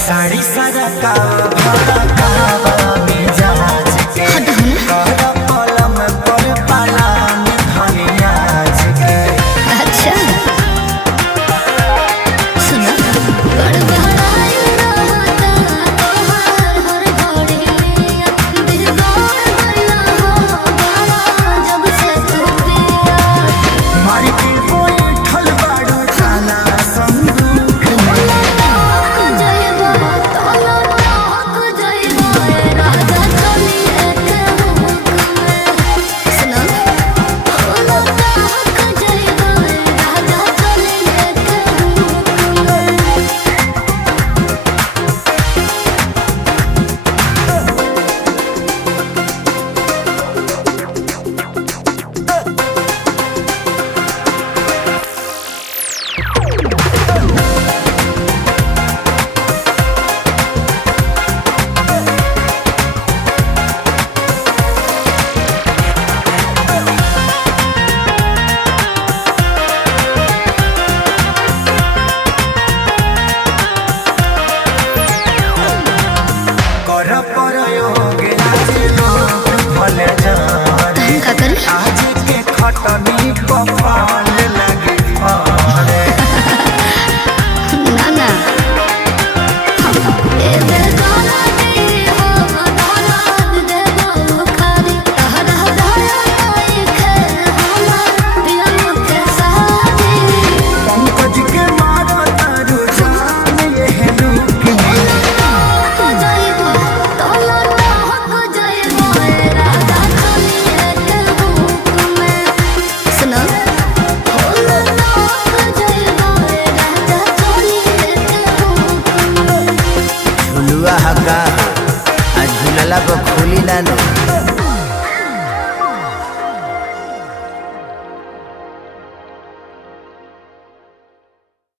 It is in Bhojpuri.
साड़ी सारा का मिजाज के कर कलम पर पालान धनिया के। अच्छा सुना गड़बड़ाई रहता तोहार हर घड़ी दिलदार भइला हो बड़ा जब से तू पिया मारी के बैठल बाड़ू खाना संदूक आज के खटनी पपाल लगे फरे ना ना ए बेगाना दी हो दाराद देबो खाली तहरा धराई के हमर पिया के साथी पंकज के मारो तारू जान ये लुक हो जाइबो तोला हो जाइबो राजा खाली के भूख में सुनो होला हो जाइबो राजा खाली के भूख में झुलुआ हका आ झुलला पर खोली ना नो।